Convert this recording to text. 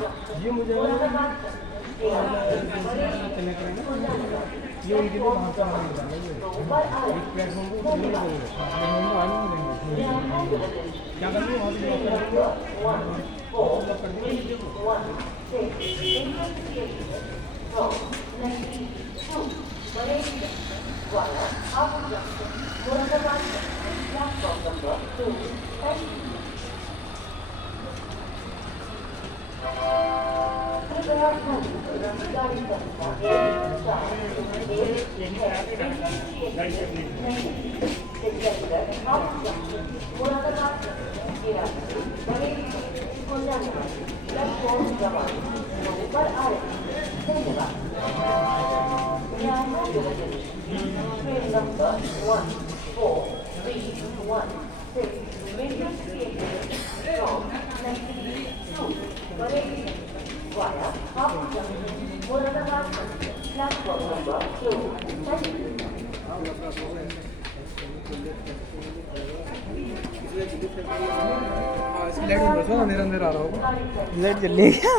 ये मुझे चले करेंगे ये उनके लिए वहाँ पर हमें निकालना है एक प्लेटफॉर्म को नहीं लगेगा क्या करेंगे वहाँ पर कर देंगे लाइट आ रहा होगा लाइट जल रही है क्या